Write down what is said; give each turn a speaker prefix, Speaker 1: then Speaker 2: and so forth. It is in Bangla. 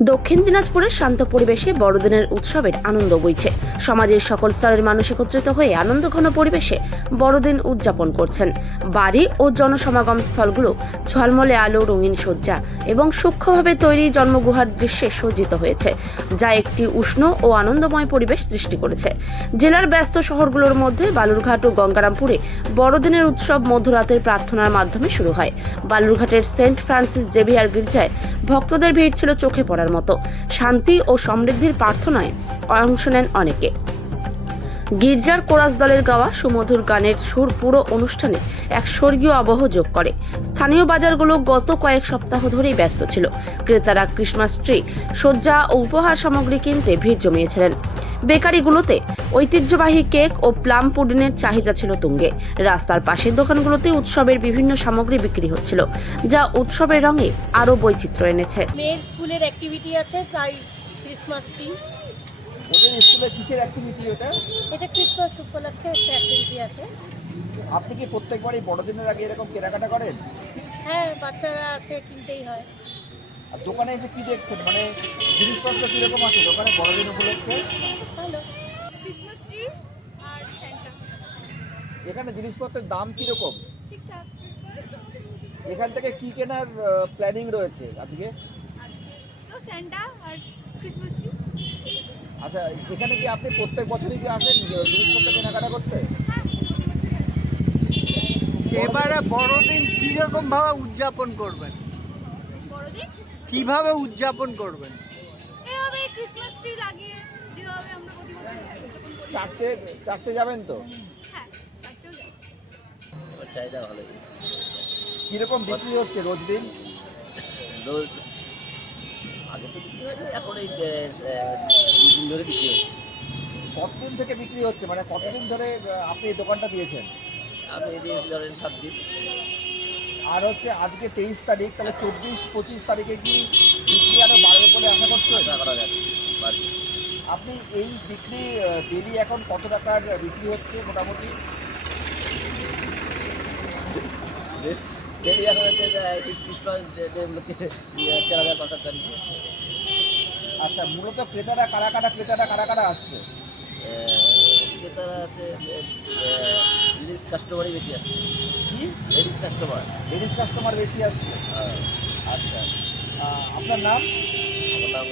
Speaker 1: দক্ষিণ দিনাজপুরের শান্ত পরিবেশে বড়দিনের উৎসবের আনন্দ বইছে। সমাজের সকল স্তরের মানুষ একত্রিত হয়ে আনন্দ ঘন পরিবেশে বড়দিন উদযাপন করছেন। বাড়ি ও জনসমাগম স্থলগুলো ঝলমলে আলো, রঙিন সজ্জা এবং সূক্ষ্মভাবে তৈরি জন্মগুহার দৃশ্যে সজ্জিত হয়েছে, যা একটি উষ্ণ ও আনন্দময় পরিবেশ সৃষ্টি করেছে। জেলার ব্যস্ত শহরগুলোর মধ্যে বালুরঘাট ও গঙ্গারামপুরে বড়দিনের উৎসব মধ্যরাতের প্রার্থনার মাধ্যমে শুরু হয়। বালুরঘাটের সেন্ট ফ্রান্সিস জেভিয়ার গির্জায় ভক্তদের ভিড় ছিল চোখে পড়ার মতো শান্তি ও সমৃদ্ধির প্রার্থনায় অংশ নেন অনেকে। গির্জার কোরাস দলের গাওয়া সুমধুর গানের সুর পুরো অনুষ্ঠানে এক স্বর্গীয় আবহ যোগ করে। স্থানীয় বাজারগুলো গত কয়েক সপ্তাহ ধরেই ব্যস্ত ছিল। ক্রেতারা ক্রিসমাস ট্রি সজ্জা ও উপহার সামগ্রী কিনতে ভিড় জমিয়েছিলেন। বেকারিগুলোতে ঐতিহ্যবাহী কেক ও প্লাম পুডিনের চাহিদা ছিল তুঙ্গে। রাস্তার পাশের দোকানগুলোতে উৎসবের বিভিন্ন সামগ্রী বিক্রি হচ্ছিল, যা উৎসবের রঙে আরও বৈচিত্র্য এনেছে।
Speaker 2: মেয়ের স্কুলের অ্যাক্টিভিটি আছে, তাই ক্রিসমাস ট্রি।
Speaker 3: ওদের স্কুলে কিসের অ্যাক্টিভিটি ওটা?
Speaker 2: এটা ক্রিসমাস উপলক্ষে একটা অ্যাক্টিভিটি আছে।
Speaker 3: আপনি কি প্রত্যেকবারই বড়দিনের আগে এরকম কেনাকাটা করেন?
Speaker 2: হ্যাঁ বাচ্চারা আছে কিনতেই হয়।
Speaker 3: আর দোকানে এসে কি দেখছেন? মানে জিনিসপত্র কীরকম আছে দোকানে বড়দিন উপলক্ষে?
Speaker 2: ভালো।
Speaker 4: ক্রিসমাস ট্রি আর স্যান্টা
Speaker 3: এখানে জিনিসপত্রের দাম কীরকম?
Speaker 4: ঠিকঠাক।
Speaker 3: এখান থেকে কি কেনার প্ল্যানিং রয়েছে আজকে?
Speaker 4: তো স্যান্টা আর ক্রিসমাস ট্রি
Speaker 3: আচ্ছা এখানে কি আপনি প্রত্যেক বছরই কি আসেন? জিনিসপত্র কেনাকাটা করতে?
Speaker 5: এবারে বড়দিন কীরকম ভাবে উদযাপন করবেন?
Speaker 4: বড়দিন?
Speaker 5: কীভাবে উদযাপন করবেন?
Speaker 4: এভাবে ক্রিসমাস ট্রি লাগিয়ে যেভাবে আমরা প্রতি বছর উদযাপন করি।
Speaker 3: চার্চে চার্চে যাবেন তো?
Speaker 4: হ্যাঁ চার্চেও যাই
Speaker 6: চাহিদা ভালো
Speaker 3: কীরকম বিক্রি হচ্ছে রোজ দিন?
Speaker 6: রোজ আগে তো বিক্রি হয়নি এখন এই দিন ধরে বিক্রি হচ্ছে।
Speaker 3: কতদিন থেকে বিক্রি হচ্ছে? মানে কতদিন ধরে আপনি এই দোকানটা দিয়েছেন?
Speaker 6: আমি দিয়েছি ধরেন সাত দিন।
Speaker 3: আর হচ্ছে আজকে তেইশ তারিখ তাহলে চব্বিশ পঁচিশ তারিখে কি বিক্রি আরও বাড়বে বলে আশা করছেন?
Speaker 6: আশা করা যাচ্ছে বাড়বে।
Speaker 3: আপনি এই বিক্রি ডেলি এখন কত টাকার বিক্রি হচ্ছে মোটামুটি?
Speaker 6: देरी হয়েছে স্পেশাল চার
Speaker 3: আচ্ছা মূলত ক্রেতারা কারা কারা, ক্রেতারা কারা কারা আসছে?
Speaker 6: ক্রেতারা আছে লেডিস কাস্টমারই বেশি আসছে
Speaker 3: কি?
Speaker 6: লেডিস কাস্টমার
Speaker 3: লেডিস কাস্টমার বেশি আসছে। আচ্ছা আপনার নাম? আমার নাম